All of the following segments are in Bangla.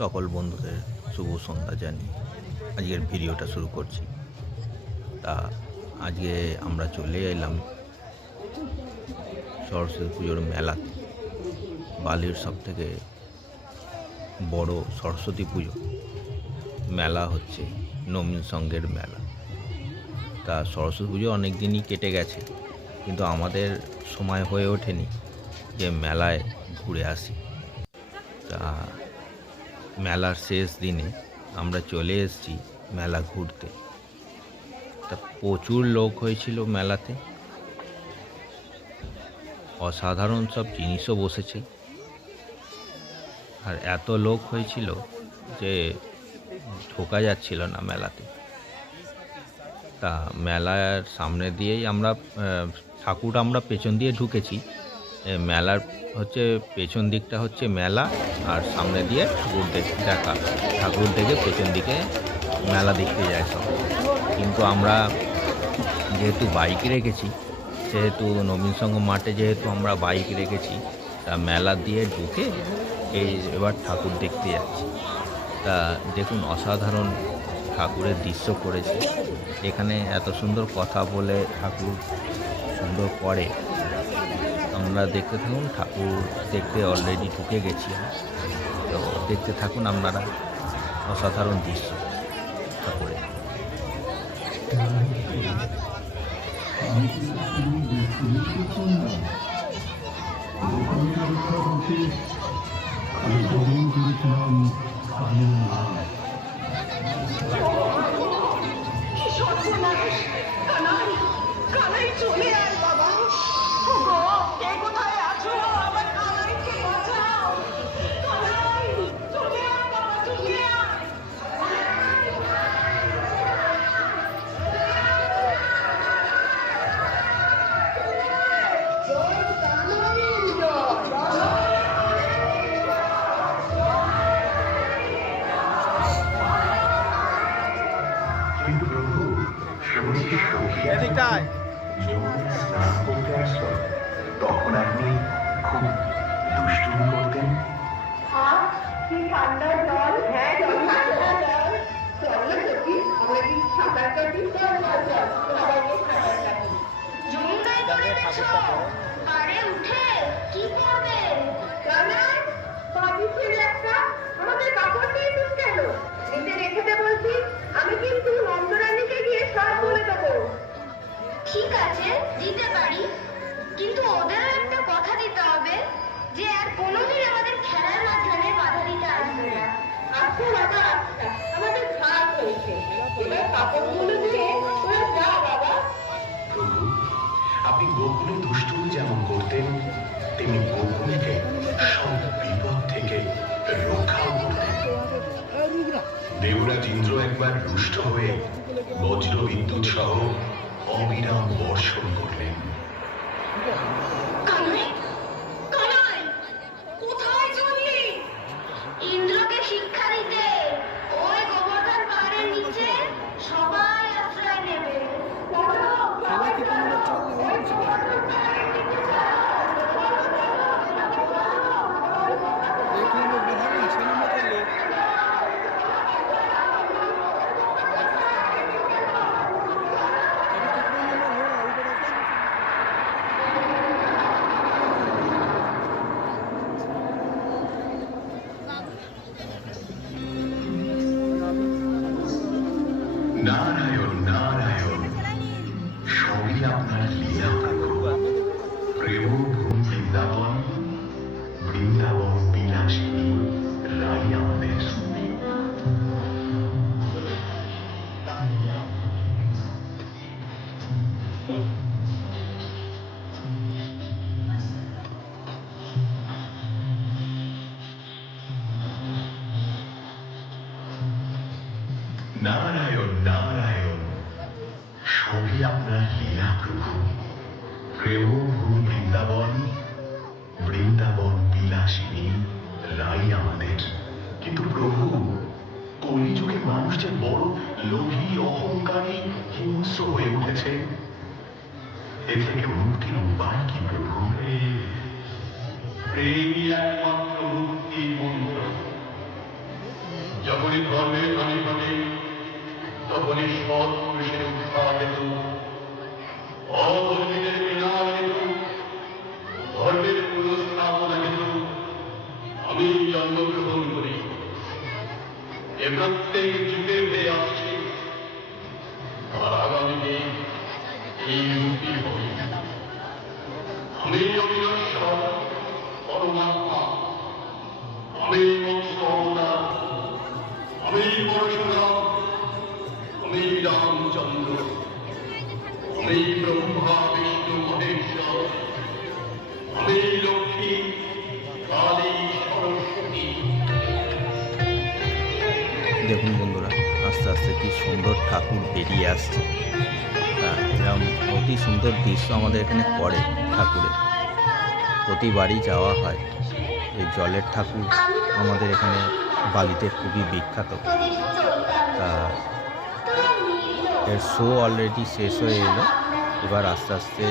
সকল বন্ধুদের শুভ সন্ধ্যা জানিয়ে আজকের ভিডিওটা শুরু করছি। তা আজকে আমরা চলে এলাম সরস্বতী পুজোর মেলাতে। বালির সবথেকে বড় সরস্বতী পুজো মেলা হচ্ছে নবীন সঙ্গের মেলা। তা সরস্বতী পুজো অনেক দিনই কেটে গেছে, কিন্তু আমাদের সময় হয়ে ওঠেনি যে মেলায় ঘুরে আসি। তা মেলার শেষ দিনে আমরা চলে এসেছি মেলা ঘুরতে। তা প্রচুর লোক হয়েছিল মেলাতে, অসাধারণ সব জিনিসও বসেছে। আর এত লোক হয়েছিল যে ঢোকা যাচ্ছিল না মেলাতে। তা মেলার সামনে দিয়েই ঠাকুর আমরা পেছন দিয়ে ঢুকেছি। মেলার হচ্ছে পেছন দিকটা হচ্ছে মেলা, আর সামনে দিয়ে ঠাকুর দেখে পেছন দিকে মেলা দেখতে যায় সব। কিন্তু আমরা যেহেতু বাইক রেখেছি, সেহেতু নবীন সংঘ মাঠে যেহেতু আমরা বাইক রেখেছি, তা মেলা দিয়ে ঢুকে এবার ঠাকুর দেখতে যাচ্ছি। তা দেখুন, অসাধারণ ঠাকুরের দৃশ্য করেছে এখানে। এত সুন্দর কথা বলে ঠাকুর সুন্দর করে। আমরা দেখতে থাকুন, ঠাকুর দেখতে অলরেডি ঢুকে গেছি, তো দেখতে থাকুন আপনারা অসাধারণ দৃশ্য ঠাকুরের। তখন আপনি খুব দুষ্টুমি করতেন। ঠান্ডা জল, হ্যাঁ ঠান্ডা জল, চলো দেখি আমরা কি সাঁতার কাটি। যমুনায় পড়ে গেছো, পাড়ে উঠে কি করবে? কানাই, বাড়ি ছেলে একটা, আমাদের কাপড় দিয়েছিস কেন? নিচে রেখে দে বলছি। আমি কিন্তু নন্দরানীকে গিয়ে সব বলে দেবো। ঠিক আছে, দিতে পারি, কিন্তু ওদেরও একটা কথা দিতে হবে যে আর কোনোদিন আমাদের খেলার মাঝখানে বাধা দিতে আসবে না। আচ্ছা বাবা, আচ্ছা, আমাদের খারাপ হয়েছে। এবার কাপড়গুলো দিয়ে ওরা যা বাবা। প্রভু, আপনি গোকুলে দুষ্টুমি যেমন করতেন, তেমনি গোকুলকে সব বিপদ থেকে রক্ষাও করতেন। দেবরাজ ইন্দ্র একবার রুষ্ট হয়ে বজ্র বিদ্যুৎ সহ অবিরাম বর্ষণ করলেন। কানাই, কানাই, কোথায় চললি? ইন্দ্রকে শিক্ষা দিতে ওই গোবর্ধন পাহাড়ের নিচে সবাই আশ্রয় নেবে। নারায়ণ নারায়ণ, সবই আপনার লীলা প্রভু। প্রেম ভূম বৃন্দাবন, বৃন্দাবন বিলাসিনী রাই আমাদের। নারায়ণ নারায়ণ, সবই আপনার লীলা প্রভু। প্রেম ভূম বৃন্দাবন, বৃন্দাবন বিলাসিনী রাই আমাদের। কিন্তু প্রভু, কলিযুগে মানুষ যে বড় লোভী, অহংকারী, হিংস্র হয়ে উঠেছে। এ থেকে মুক্তির উপায় কি প্রভু? প্রেমই একমাত্র মুক্তির মন্ত্র। যখনই ধর্মের হানি ঘটে তখনই সৎ পুরুষের উৎসাহ হেতু অধর্মীদের বিনাশ হেতু ধর্মের পুনঃস্থাপনা হেতু আমি জন্মগ্রহণ করি। এ প্রত্যেক যুগে হয়ে আসছে, আর আগামীতে এই রূপই হবে। আমি অবিনশ্বর পরমাত্মা, আমি মৎস্য অবতার, আমি পরশুরাম, আমি রামচন্দ্র, আমি ব্রহ্মা বিষ্ণু মহেশ্বর, আমি লক্ষ্মী কালী সরস্বতী। দেখুন বন্ধুরা, আস্তে আস্তে কি সুন্দর ঠাকুর বেরিয়ে আসছে। এরকম অতি সুন্দর দৃশ্য আমাদের এখানে পড়ে ঠাকুরের, প্রতিবারই যাওয়া হয়। এই জলের ঠাকুর আমাদের এখানে বালিতে খুবই বিখ্যাত। তা এর শো অলরেডি শেষ হয়ে এলো, এবার আস্তে আস্তে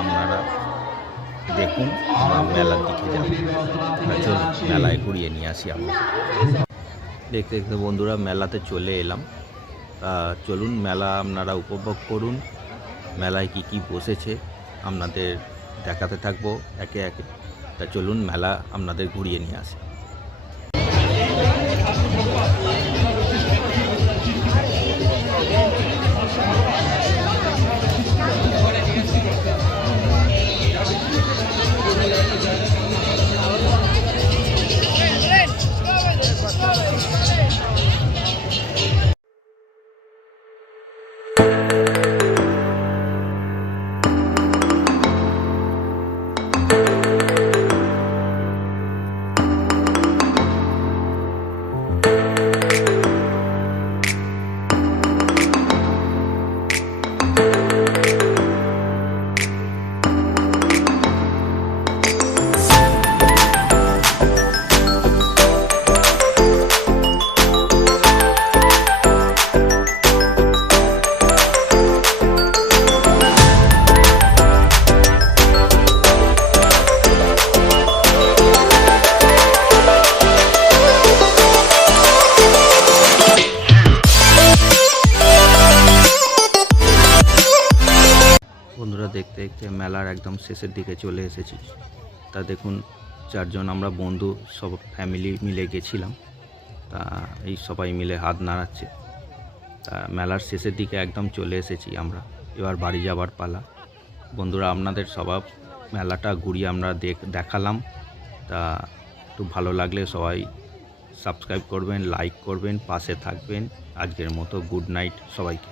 আপনারা দেখুন, আমরা মেলার দিকে যাব। চলুন মেলায় ঘুরিয়ে নিয়ে আসি আমরা। দেখতে দেখতে বন্ধুরা মেলাতে চলে এলাম। তা চলুন মেলা আপনারা উপভোগ করুন। মেলায় কি কি বসেছে আপনাদের দেখাতে থাকবো একে একে। তা চলুন মেলা আপনাদের ঘুরিয়ে নিয়ে আসি। বন্ধুরা দেখতে দেখতে মেলার একদম শেষের দিকে চলে এসেছি। তা দেখুন, চারজন আমরা বন্ধু সব ফ্যামিলি মিলে গেছিলাম। তা এই সবাই মিলে হাত নাড়াচ্ছে। তা মেলার শেষের দিকে একদম চলে এসেছি আমরা, এবার বাড়ি যাবার পালা। বন্ধুরা আপনাদের সবাই মেলাটা ঘুরিয়ে আমরা দেখালাম। তা একটু ভালো লাগলে সবাই সাবস্ক্রাইব করবেন, লাইক করবেন, পাশে থাকবেন। আজকের মতো গুড নাইট সবাইকে।